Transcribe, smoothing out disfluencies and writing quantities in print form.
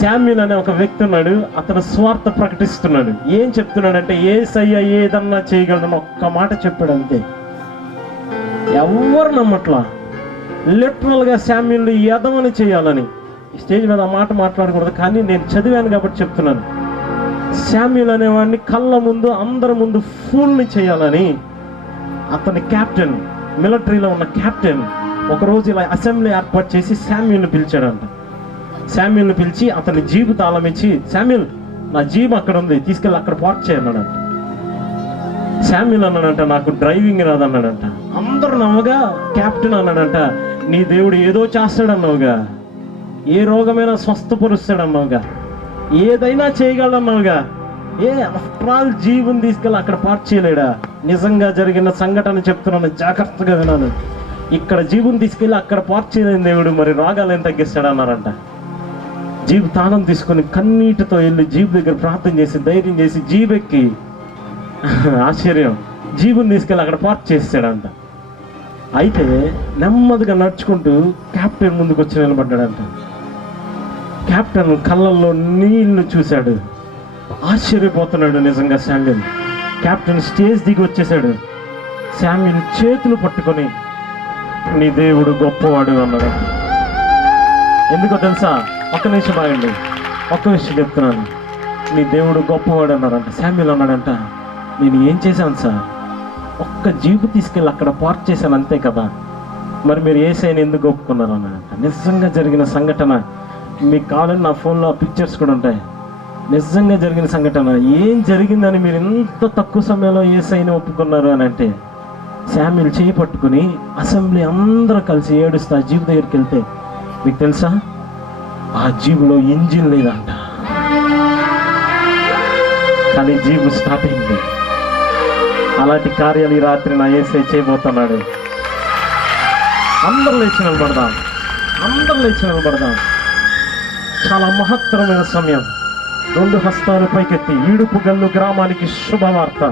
Samuel అనే ఒక వ్యక్తి ఉన్నాడు. అతను స్వార్థ ప్రకటిస్తున్నాడు. ఏం చెప్తున్నాడంటే, యేసయ్య ఏదన్నా చేయగలడని ఒక్క మాట చెప్పాడు అంతే. ఎవరు నమ్మట్లా. లిటరల్గా శామ్యూల్ని యదవని చేయాలని. స్టేజ్ మీద ఆ మాట మాట్లాడకూడదు, కానీ నేను చదివాను కాబట్టి చెప్తున్నాను. శామ్యూల్ అనేవాడిని కళ్ళ ముందు అందరి ముందు ఫూల్ని చేయాలని అతని క్యాప్టెన్, మిలిటరీలో ఉన్న క్యాప్టెన్ ఒకరోజు ఇలా అసెంబ్లీ ఏర్పాటు చేసి శామ్యూల్ని పిలిచాడంట. శామ్యూల్ని పిలిచి అతని జీబు తాళం ఇచ్చి, శామ్యూల్ నా జీబు అక్కడ ఉంది, తీసుకెళ్ళి అక్కడ పార్క్ చేయన్నాడంట. శామ్యూల్ అన్నాడంట, నాకు డ్రైవింగ్ రాదన్నాడంట. అందరూ నమ్మగా క్యాప్టెన్ అన్నాడంట, నీ దేవుడు ఏదో చేస్తాడన్నావుగా, ఏ రోగమైనా స్వస్థపరుస్తాడన్నావుగా, ఏదైనా చేయగలన్నావుగా, ఆఫ్టర్ ఆల్ జీవుని తీసుకెళ్ళి అక్కడ పార్క్ చేయలేడా? నిజంగా జరిగిన సంఘటన చెప్తున్నాను, జాగ్రత్తగా వినాను. ఇక్కడ జీవుని తీసుకెళ్ళి అక్కడ పార్క్ చేయలేని దేవుడు మరి రోగాలు ఏం తగ్గిస్తాడన్నారంట. జీబు తాళం తీసుకొని కన్నీటితో వెళ్ళి జీబు దగ్గర ప్రార్థన చేసి ధైర్యం చేసి జీబెక్కి, ఆశ్చర్యం, జీబుని తీసుకెళ్ళి అక్కడ పార్క్ చేసాడంట. అయితే నెమ్మదిగా నడుచుకుంటూ క్యాప్టెన్ ముందుకు వచ్చి నిలబడ్డాడంట. క్యాప్టెన్ కళ్ళల్లో నీళ్లు చూశాడు, ఆశ్చర్యపోతున్నాడు. నిజంగా శామ్యూల్ క్యాప్టెన్ స్టేజ్ దిగి వచ్చేసాడు. శామ్యూల్ చేతులు పట్టుకొని, నీ దేవుడు గొప్పవాడు అన్నాడు. ఎందుకో తెలుసా? ఒక్క నిమిషం ఆగండి, ఒక్క విషయం చెప్తున్నాను. నీ దేవుడు గొప్పవాడు అన్నారంట. శామ్యూల్ అన్నాడంట, నేను ఏం చేశాను సార్? ఒక్క జీపు తీసుకెళ్ళి అక్కడ పార్క్ చేశాను అంతే కదా, మరి మీరు యేసయ్యని ఎందుకు ఒప్పుకున్నారు అన్నాడంట. నిజంగా జరిగిన సంఘటన, మీకు కావాలని నా ఫోన్లో పిక్చర్స్ కూడా ఉంటాయి. నిజంగా జరిగిన సంఘటన. ఏం జరిగిందని మీరు ఎంత తక్కువ సమయంలో యేసయ్యని ఒప్పుకున్నారు అని అంటే, శామ్యూల్ చేయి పట్టుకుని అసెంబ్లీ అందరూ కలిసి ఏడుస్తా జీబు దగ్గరికి వెళ్తే, మీకు తెలుసా ఆ జీబులో ఇంజిన్ లేదంట, కానీ జీబు స్టార్ట్ అయింది. అలాంటి కార్యాలు ఈ రాత్రి నా యేసయ్య చేయబోతున్నాడు. అందరూ లేచి నిలబడదాం, అందరూ లేచి నిలబడదాం. చాలా మహత్తరమైన సమయం. 2 హస్తాలు పైకెత్తి, ఈడుపుగల్లు గ్రామానికి శుభవార్త.